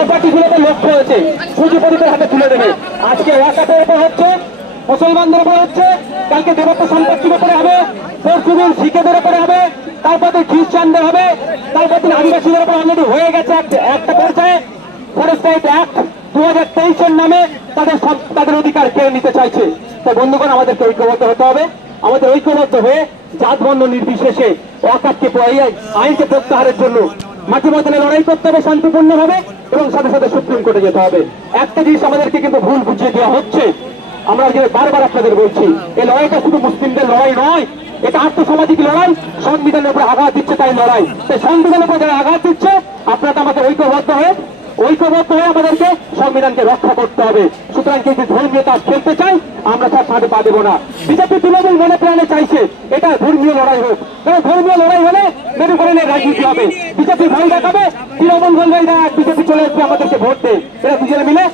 প্রপার্টিগুলোতে লক্ষ্য হয়েছে। পুঁজিপতিদের হাতে তুলে দেবে। আজকে ওয়াকাতের উপর হচ্ছে মুসলমানদের উপর হচ্ছে কালকে দেবত্ব সম্পত্তির উপরে হবে? পরশু শিখেদের উপরে হবে, তারপর দিন খ্রিস্টানদের হবে, তারপর দিন আদিবাসীদের উপর অলরেডি হয়ে গেছে একটা- একটা পর্যায়ে। ফরেস্ট রাইট অ্যাক্ট দু হাজার তেইশের নামে তাদের সব- তাদের অধিকার কেড়ে নিতে চাইছে। তাই বন্ধুগণ, আমাদেরকে ঐক্যবদ্ধ হতে হবে। আমাদের ঐক্যবদ্ধ হয়ে জাত বর্ণ নির্বিশেষে অকাতকে আইনকে প্রত্যাহারের জন্য মাটি ময়দানে লড়াই করতে হবে, শান্তিপূর্ণ হবে এবং সাথে সাথে সুপ্রিম কোর্টে যেতে হবে। একটা জিনিস আমাদেরকে কিন্তু ভুল বুঝিয়ে দেওয়া হচ্ছে। আমরা যে বারবার আপনাদের বলছি, এই লড়াইটা শুধু মুসলিমদের লড়াই নয়, এটা আর্থসামাজিক লড়াই, সংবিধানের উপরে আঘাত দিচ্ছে তাই লড়াই। তাই সংবিধানের উপরে যারা আঘাত দিচ্ছে, আপনারা আমাকে ঐক্যবদ্ধ হয়ে ঐক্যবদ্ধ হয়ে আমাদেরকে সংবিধানকে রক্ষা করতে হবে। সুতরাং যদি ধর্মীয় তার খেলতে চাই আমরা তার সাথে পা দেবো না। বিজেপি তৃণমূল মনে প্রাণে চাইছে, এটা ধর্মীয় লড়াই হোক। কারণ ধর্মীয় লড়াই হলে মেরুকরণের রাজনীতি হবে। বিজেপি ভয় দেখাবে, তৃণমূল বলবে এরা বিজেপি চলে আসবে আমাদেরকে ভোট দেয়। এরা দুজনে মিলে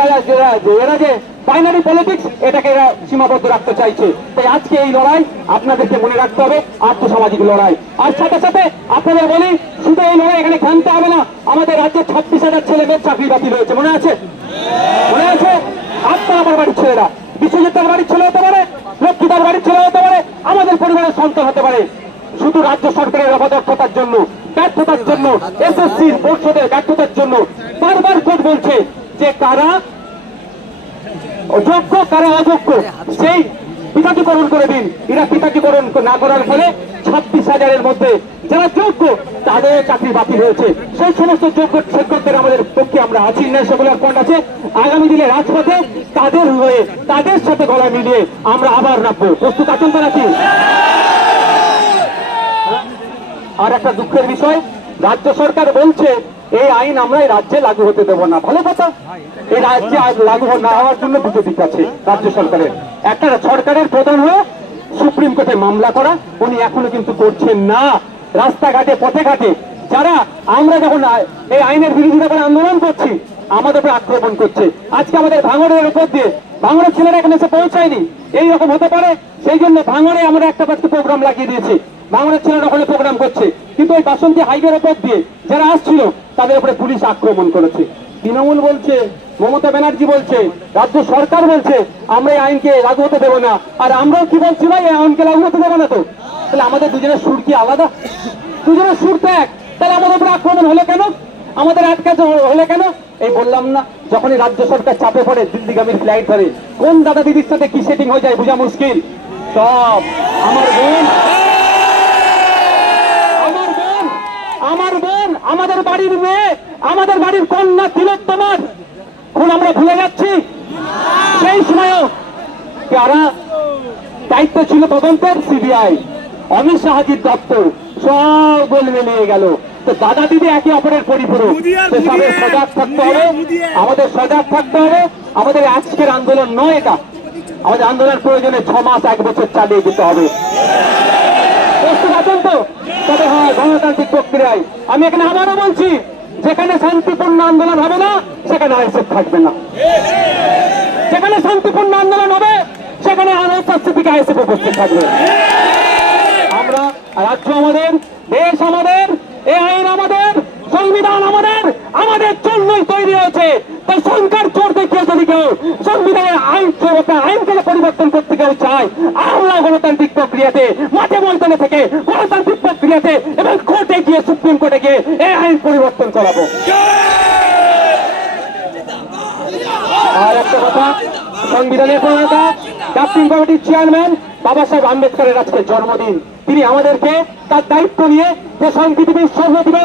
রাজা যারা এরা যে বাইনারি পলিটিক্স এটাকে এরা সীমাবদ্ধ রাখতে চাইছে। তাই আজকে এই লড়াই আপনাদেরকে মনে রাখতে হবে, আর্থসামাজিক লড়াই। আর সাথে সাথে আপনাদের বলি, শুধু এই লড়াই এখানে খেলতে হবে না, আমাদের রাজ্যে ছাব্বিশ হাজার ছেলে মেয়ের চাকরি বাতিল হয়েছে মনে আছে? মনে আছে? আপনার আমার বাড়ির ছেলেরা। বিশ্বজিৎ তার বাড়ির ছেলে হতে পারে লক্ষ্মীদার বাড়ির ছেলে হতে পারে, আমাদের পরিবারের সন্তান হতে পারে। শুধু রাজ্য সরকারের অপদক্ষতার জন্য, ব্যর্থতার জন্য, এসএসসির পরিষদের ব্যর্থতার জন্য বারবার কোর্ট বলছে যে কারা যোগ্য কারা অযোগ্য, সেই পিতাটিকরণ করে দিন। এরা পিতাটিকরণ না করার ফলে ছাব্বিশ হাজারের মধ্যে যারা যোগ্য, তাদের চাকরি বাতিল হয়েছে। সেই সমস্ত যোগ্য শিক্ষকদের আমাদের পক্ষে আমরা আছি না সেগুলোর ফন্ড আছে। আগামী দিনে রাজপথে তাদের হয়ে, তাদের সাথে গলা মিলিয়ে আমরা আবার রাখব। প্রস্তুত আছেন তো নাকি আর একটা দুঃখের বিষয়, রাজ্য সরকার বলছে, এই আইন আমরা রাজ্যে লাগু হতে দেবো না। ভালো কথা। এই রাজ্যে লাগু না হওয়ার জন্য রাজ্য সরকারের। একটা সরকারের প্রধান হয়ে সুপ্রিম কোর্টে মামলা করা, উনি এখনও কিন্তু করছেন না। রাস্তাঘাটে পথে ঘাটে যারা আমরা যখন এই আইনের বিরোধিতা করে আন্দোলন করছি, আমাদের উপরে আক্রমণ করছে। আজকে আমাদের ভাঙড়ের উপর দিয়ে, ভাঙড়ের ছেলেরা এখানে এসে পৌঁছায়নি। এই রকম হতে পারে, সেই জন্য ভাঙড়ে আমরা একটা পাঁচটা প্রোগ্রাম লাগিয়ে দিয়েছি। ভাঙড়ের ছেলেরা ওখানে প্রোগ্রাম করছে। কিন্তু ওই বাসন্তী হাইওয়ের উপর দিয়ে যারা আসছিল, তাদের উপরে পুলিশ আক্রমণ করেছে। তৃণমূল বলছে, মমতা ব্যানার্জি বলছে, রাজ্য সরকার বলছে, আমরা এই আইনকে লাগু হতে দেবো না। আর আমরাও কি বলছি ভাই, এই আইনকে লাগু হতে দেবো না তো? তাহলে আমাদের দুজনের সুর কি আলাদা? দুজনের সুর তো এক। তাহলে আমাদের উপরে আক্রমণ হলো কেন? আমাদের আটকাছে হলে কেন? এই বললাম না, যখনই রাজ্য সরকার চাপে পড়ে দিল্লিগামীর ফ্লাইট ধরে, কোন দাদা দিদির সাথে কি সেটিং হয়ে যায়, বোঝা মুশকিল। সব আমার বোন আমার বোন আমার বোন আমাদের বাড়ির মেয়ে আমাদের বাড়ির কন্যা তিলোত্তমার খুন আমরা ভুলে যাচ্ছি। সেই সময়ও কারা দায়িত্ব ছিল তদন্তের সিবিআই অমিত শাহাজির দপ্তর সব গোল মিলিয়ে গেল। তো দাদা দিদি একে অপরের পরিপূরক। তো সবাই সজাগ থাকতে হবে। আমাদের সজাগ থাকতে হবে। আমাদের আজকের আন্দোলন নয় এটা। আমাদের আন্দোলন প্রয়োজনে ছ মাস এক বছর চালিয়ে যেতে হবে। প্রস্তুত আছেন? তবে হ্যাঁ গণতান্ত্রিক প্রক্রিয়ায়। আমি এখানে আবারও বলছি, যেখানে শান্তিপূর্ণ আন্দোলন হবে না, সেখানে আইসেফ থাকবে না। যেখানে শান্তিপূর্ণ আন্দোলন হবে, সেখানে আনন্দ থেকে উপস্থিত থাকবে। আমরা রাজ্য আমাদের, দেশ আমাদের, এ আইন আমাদের, সংবিধান আমাদের আমাদের জন্যই তৈরি হয়েছে। তাই সরকার জোর দেখিয়ে যদি কেউ সংবিধানের আইন আইনকে পরিবর্তন করতে কেউ চায়, আমরা গণতান্ত্রিক প্রক্রিয়াতে মাঠে ময়দানে থেকে গণতান্ত্রিক প্রক্রিয়াতে এবং কোর্টে গিয়ে সুপ্রিম কোর্টে গিয়ে এই আইন পরিবর্তন করাবো। আর একটা কথা, সংবিধানের প্রণেতা জাতীয় কমিটির চেয়ারম্যান বাবা সাহেব আম্বেদকরের আজকে জন্মদিন। তিনি আমাদেরকে তার দায়িত্ব নিয়ে যে সংবিধানের লিখিত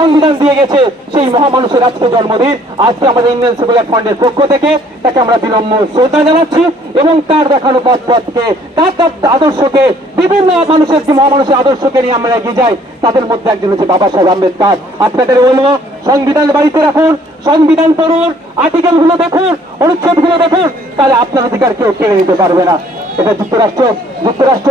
সংবিধান দিয়ে গেছে সেই মহামানুষের আজকে জন্মদিন। আজকে আমাদের ইন্ডিয়ান সেকুলার ফ্রন্টের পক্ষ থেকে তাকে আমরা বিলম্ব শ্রদ্ধা জানাচ্ছি এবং তার দেখানো পথ পথকে তার তার আদর্শকে, বিভিন্ন মানুষের যে মহামানুষের আদর্শকে নিয়ে আমরা এগিয়ে যাই, তাদের মধ্যে একজন হচ্ছে বাবা সাহেব আম্বেদকর। আপনাদের বলব, সংবিধান বাড়িতে রাখুন, সংবিধান পড়ুন আর্টিকেলগুলো দেখুন অনুচ্ছেদগুলো দেখুন, তাহলে আপনার অধিকার কেউ কেড়ে নিতে পারবে না। এটা যুক্তরাষ্ট্র যুক্তরাষ্ট্র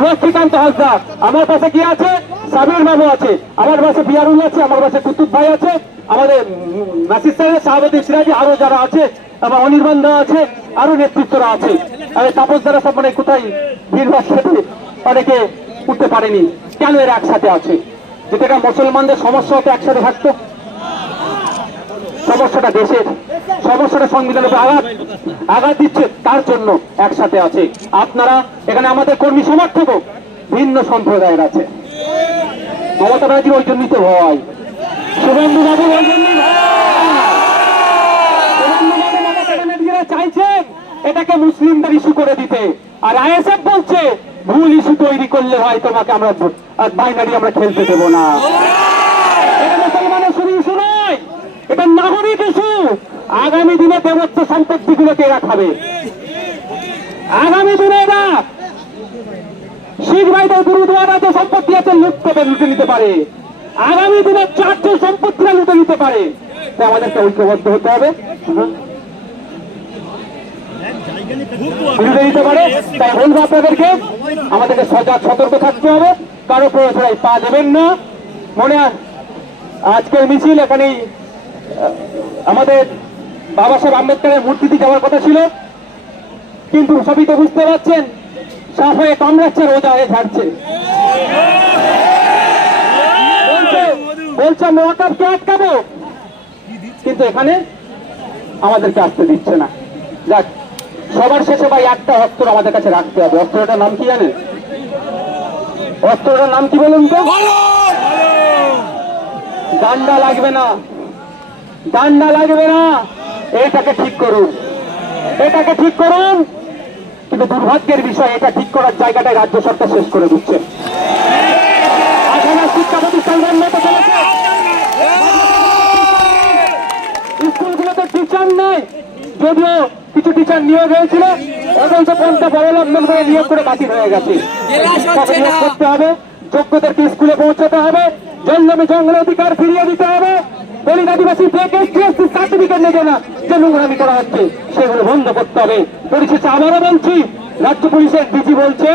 লক্ষ্মীকান্ত হাসদা আমার পাশে কি আছে? সাবির বাবু আছে। আমার পাশে বিয়ারুল আছে, আমার পাশে কুতুব ভাই আছে। আমাদের নাসির সাহেব শাহাবতী সিরাজি আরও যারা আছে আমার অনির্বাণ দা আছে আরও নেতৃত্বরা আছে। আর তাপস দ্বারা সব মানে কোথায় ভিড়ভাড় খেতে? অনেকে উঠতে পারেনি। কেন এরা একসাথে আছে? যেটা মুসলমানদের সমস্যা হতে একসাথে থাকতো সমস্যাটা দেশের সমস্যাটা সংবিধানের উপর আঘাত আঘাত দিচ্ছে, তার জন্য একসাথে আছে। আপনারা এখানে আমাদের কর্মী সমর্থকও ভিন্ন সম্প্রদায়ের আছে। মমতা ওই জন্যই তো শুভেন্দু ওই জন্যই চাইছেন এটাকে মুসলিমদের ইস্যু করে দিতে। আর আইএসএফ বলছে, ভুল ইস্যু তৈরি করলে হয় তোমাকে আমরা বাইনারি আমরা খেলতে দেবো না এটা মুসলমানের শুধু ইস্যু নয় এটা নাগরিক ইস্যু আগামী দিনে দেবত্ব সম্পত্তিগুলোকে এরা খাবে আগামী দিনে এরা শিখ ভাইদের গুরুদুয়ারা যে সম্পত্তি আছে, লুট করে লুটে নিতে পারে। আগামী দিনে চারটে সম্পত্তিরা লুটে নিতে পারে। আমাদেরকে ঐক্যবদ্ধ হতে হবে। বিরুদ্ধে দিতে পারে। তাই বলব আপনাদেরকে, আমাদেরকে সজাগ সতর্ক থাকতে হবে। কারও প্রয়োজনায় পা দেবেন না। মনে আজকের মিছিল এখানেই আমাদের বাবা সাহেব আম্বেদকরের মূর্তিতে যাওয়ার কথা ছিল। কিন্তু সবই তো বুঝতে পারছেন সাফ হয়ে কামড়াচ্ছে রোজা হয়ে ঝাড়ছে। বলছে মহাকাবকে আটকাবো। কিন্তু এখানে আমাদেরকে আসতে দিচ্ছে না। যাক সবার শেষে ভাই একটা অস্ত্র আমাদের কাছে রাখতে হবে। অস্ত্রটার নাম কি জানেন? অস্ত্রটার নাম কি বলুন তো? ডান্ডা লাগবে না। ডান্ডা লাগবে না। এটাকে ঠিক করুন। এটাকে ঠিক করুন। কিন্তু দুর্ভাগ্যের বিষয় এটা ঠিক করার জায়গাটাই রাজ্য সরকার শেষ করে দিচ্ছে। শিক্ষা প্রতিষ্ঠান বন্ধ চলেছে। স্কুলগুলোতে টিচার নেই। যদিও কিছু টিচার নিয়োগ হয়েছিল অথচ পঞ্চাশ অবলম্বন করে নিয়োগ করে বাতিল হয়ে গেছে। করতে হবে যোগ্যদেরকে স্কুলে পৌঁছাতে হবে জন্মে জঙ্গল অধিকার ফিরিয়ে দিতে হবে। দলিত আদিবাসী থেকে টিএসসি সার্টিফিকেট নেবে না। যে নোংরামি করা হচ্ছে, সেগুলো বন্ধ করতে হবে। পরিশেষে আবারও বলছি, রাজ্য পুলিশের ডিজি বলছে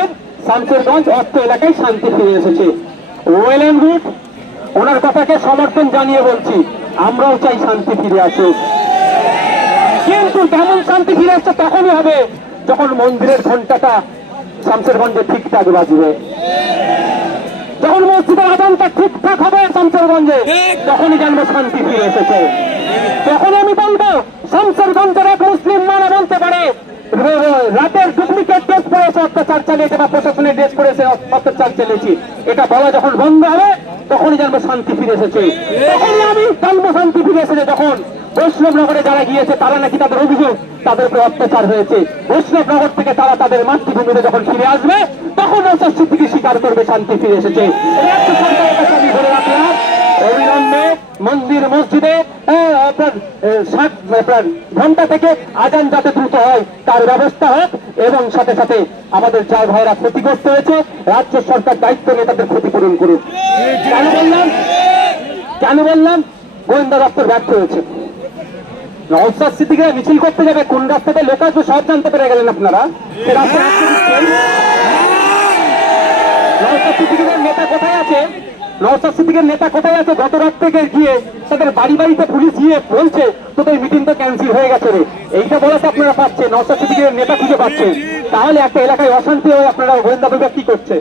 শামসেরগঞ্জ অর্থ এলাকায় শান্তি ফিরে এসেছে। ওয়েল এন্ড গুড ওনার কথাকে সমর্থন জানিয়ে বলছি, আমরাও চাই শান্তি ফিরে আসুক। কিন্তু কেমন শান্তি ফিরে আসছে তখনই হবে, যখন মন্দিরের ঘন্টাটা শামসেরগঞ্জে ঠিকঠাক বাজবে। যখন মসজিদের আদানটা ঠিকঠাক হবে শামসেরগঞ্জে তখনই জানব শান্তি ফিরে এসেছে। তখন আমি বলব শামসেরগঞ্জের এক মুসলিম মানা বলতে পারে রাতের ডুপ্লিকেট ড্রেস পরে অত্যাচার চালিয়েছে বা প্রশাসনের ড্রেস পরে অত্যাচার চালিয়েছি। এটা বলা যখন বন্ধ হবে তখনই জানব শান্তি ফিরে এসেছে। তখনই আমি জানব শান্তি ফিরে এসেছে যখন বৈষ্ণবনগরে যারা গিয়েছে তারা নাকি তাদের অভিযোগ তাদের উপরে অত্যাচার হয়েছে। বৈষ্ণবনগর থেকে তারা তাদের মাতৃভূমিতে যখন ফিরে আসবে নৌসার স্বীকৃতি স্বীকার করবে শান্তি ফিরে এসেছে। মন্দির, মসজিদে ঘণ্টা থেকে আজান যাতে দ্রুত হয়, তার ব্যবস্থা হোক, এবং সাথে সাথে আমাদের যা ভাইরা ক্ষতিগ্রস্ত হয়েছে, রাজ্য সরকার দায়িত্ব নিয়ে তাদের ক্ষতিপূরণ করুক। কেন বললাম? কেন বললাম? গোয়েন্দা দপ্তর ব্যর্থ হয়েছে। মিছিল করতে যাবে, কোন রাস্তাতে লোক আসবে সব জানতে পেরে গেলেন আপনারা। নওসাদ সিদ্দিকের নেতা কোথায় আছে? নওসাদ সিদ্দিকের নেতা কোথায় আছে? গত রাত থেকে গিয়ে তাদের বাড়ি বাড়িতে পুলিশ গিয়ে বলছে, তোদের মিটিং তো ক্যান্সেল হয়ে গেছে রে। এইটা বলাতে আপনারা পাচ্ছেন নওসাদ সিদ্দিকের নেতা খুঁজে পাচ্ছেন। তাহলে একটা এলাকায় অশান্তি হয়ে, আপনারা গোয়েন্দা বিভাগ কি করছে?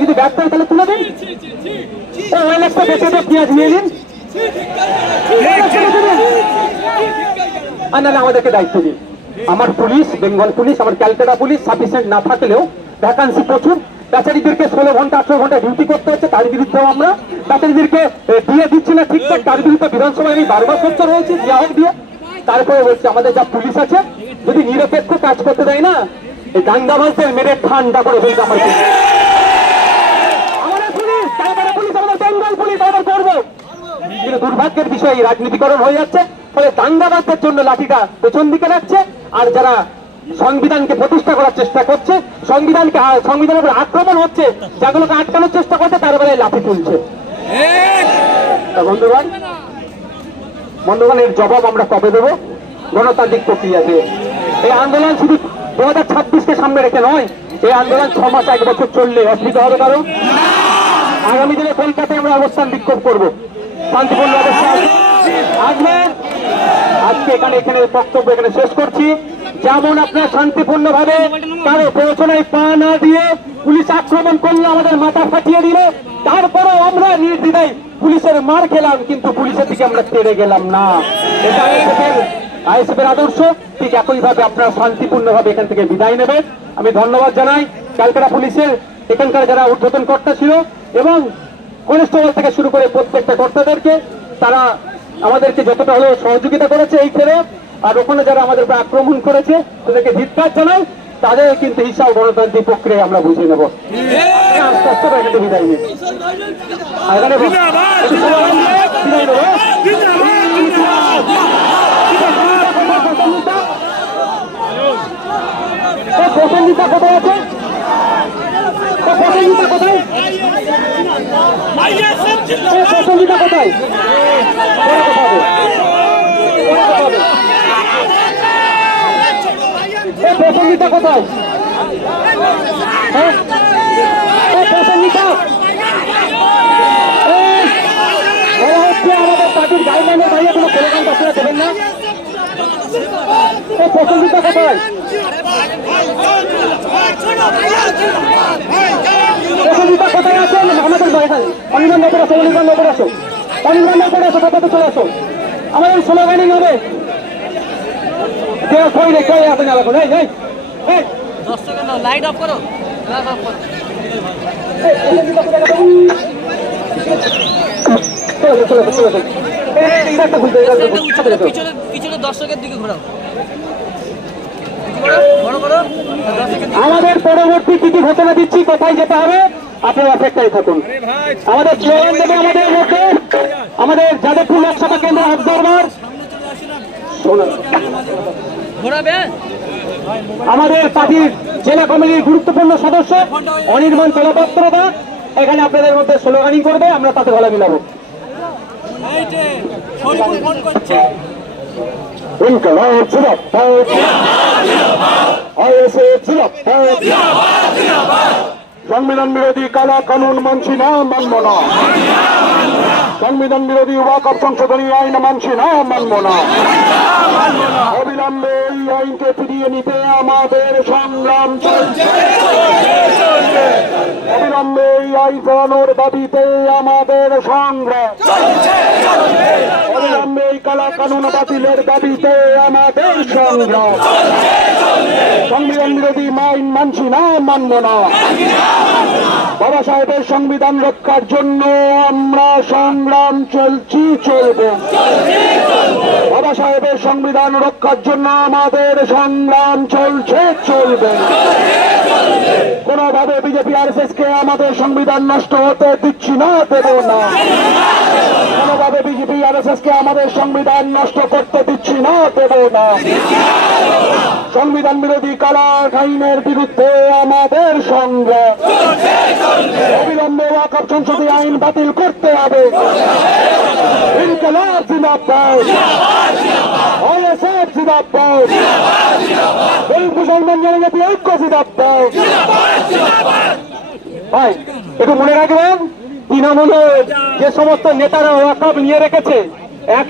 যদি ব্যর্থ হয় তাহলে তুলে দিন। ও একটা বেঁচে পেঁয়াজ নিয়ে নিন। আর নাহলে আমাদেরকে দায়িত্ব দিন। আমার পুলিশ, বেঙ্গল পুলিশ, আমার ক্যালকাটা পুলিশ সাফিসিয়েন্ট না থাকলেও ভ্যাকান্সি প্রচুর। বেচারিদেরকে ষোলো ঘণ্টা, আঠারো ঘণ্টা ডিউটি করতে হচ্ছে, তার বিরুদ্ধেও আমরা বেচারিদেরকে দিয়ে দিচ্ছি না ঠিকঠাক তার বিরুদ্ধে বিধানসভায় আমি বারবার সোচ্চার হয়েছি দেওয়া দিয়ে। তারপরে বলছি আমাদের যা পুলিশ আছে, যদি নিরপেক্ষ কাজ করতে দেয় না, এই দাঙ্গাবাজদের মেরে ঠান্ডা করে ফেলবে আমার দুর্ভাগ্যের বিষয় রাজনীতিকরণ হয়ে যাচ্ছে, ফলে দাঙ্গাবাজদের জন্য লাঠিটা পেছন দিকে রাখছে, আর যারা সংবিধানকে প্রতিষ্ঠা করার চেষ্টা করছে, সংবিধানকে সংবিধানের উপর আক্রমণ হচ্ছে, যেগুলোকে আটকানোর চেষ্টা করছে, তার বেলায় লাঠি তুলছে। তা বন্ধুগণ, বন্ধুগণের জবাব আমরা কবে দেবো? গণতান্ত্রিক প্রক্রিয়া দিয়ে এই আন্দোলন শুধু দু হাজার ছাব্বিশকে সামনে রেখে নয়, এই আন্দোলন ছ মাস, এক বছর চললে অসুবিধা হবে কারণ আগামী দিনে কলকাতায় আমরা অবস্থান বিক্ষোভ করব। শান্তিপূর্ণ অবস্থায় আসবেন আজকে এখানে এখানে বক্তব্য এখানে শেষ করছি। যেমন আপনার শান্তিপূর্ণ ভাবে কারও প্রয়োজনায় পা না দিয়ে পুলিশ আক্রমণ করল, আমাদের মাথা ফাটিয়ে দিল। তারপরেও আমরা নির্দ্বিধায় পুলিশের মার খেলাম, কিন্তু পুলিশের দিকে আমরা তেড়ে গেলাম না। এটা আইএসএফ এর আদর্শ। ঠিক একইভাবে আপনারা শান্তিপূর্ণ ভাবে এখান থেকে বিদায় নেবেন। আমি ধন্যবাদ জানাই ক্যালকাটা পুলিশের, এখানকার যারা উদ্বোধন কর্তা ছিল এবং কনস্টেবল থেকে শুরু করে প্রত্যেকটা কর্তাদেরকে, তারা আমাদেরকে যতটা হলেও সহযোগিতা করেছে এই খেলে। আর ওখানে যারা আমাদের উপর আক্রমণ করেছে তাদেরকে ধিক্কার জানাই তাদের কিন্তু হিসাব গণতান্ত্রিক প্রক্রিয়া আমরা বুঝে নেব। আস্তে আস্তে এখান বিদায় নিয়ে প্রসঙ্গিতা কোথায় আছে? প্রসঙ্গিতা কোথায়? প্রসঙ্গিতা কোথায়? পরে কথা হবে পরে কথা হবে এ প্রসঙ্গিতা কোথায় হ্যাঁ? হচ্ছে আমাদের পার্টির গাইডলাইনের বাইরে কোনো স্লোগান আপনারা দেবেন না। এ প্রসঙ্গিতা কোথায়? প্রসঙ্গিতা কোথায় আছে আমাদের অনির্বাণ নগর আসো, অনির্বাণ নগর আসো। অনির্বাণ নগর আসো, তারপরে চলে আসো। আমাদের স্লোগানিং হবে কেউ কই রে কই আপনি এই এই লাইট অফ করো লাইট অফ করো। চলে চলে চলে চলে পিছনে পিছনে দর্শকের দিকে ঘোরাও। আমাদের পরবর্তী কি কি ঘটনা দিচ্ছি কোথায় যেতে হবে? আপনারা অপেক্ষায় থাকুন। আমাদের আমাদের মধ্যে আমাদের যাদবপুর লোকসভা কেন্দ্র অবজারভার ঘোরাবে আমাদের পার্টির জেলা কমিটির গুরুত্বপূর্ণ সদস্য অনির্বাণ চলপত্রদা এখানে আপনাদের মধ্যে স্লোগানিং করবে আমরা তাতে গলা মিলাবো। জিন্দাবাদ। সংবিধান বিরোধী কালা কানুন মানছি না মানব না। সংবিধান বিরোধী ওয়াকফ সংশোধনী আইন মানছি না, মানব না। অবিলম্বে এই আইনকে ফিরিয়ে নিতে আমাদের সংগ্রাম চলছে। অবিলম্বে এই আইন ফেরানোর দাবিতে আমাদের সংগ্রাম অবিলম্বে এই কালা কানুন বাতিলের দাবিতে আমাদের সংগ্রাম সংবিধান বিরোধী আইন মানছি না, মানব না। বাবা সাহেবের সংবিধান রক্ষার জন্য আমরা সংগ্রাম চলছি, চলব। বাবা সাহেবের সংবিধান রক্ষার জন্য আমাদের সংগ্রাম চলছে, চলবে। কোনোভাবে বিজেপি আর কে আমাদের সংবিধান নষ্ট হতে দিচ্ছি না, দেব না। কোনোভাবে বিজেপি আর কে আমাদের সংবিধান নষ্ট করতে দিচ্ছি না, দেব না। সংবিধান বিরোধী কালা আইনের বিরুদ্ধে আমাদের সংগ্রাম। অবিলম্বে ওয়াকফ সংসদীয় আইন বাতিল করতে হবে। ইনকলাব জিন্দাবাদ। আইএসএফ জিন্দাবাদ। এই মুসলমান জনজাতি ঐক্য, জিন্দাবাদ। ভাই, একটু মনে রাখবেন, তৃণমূলের যে সমস্ত নেতারা ওয়াকাব নিয়ে রেখেছে, এক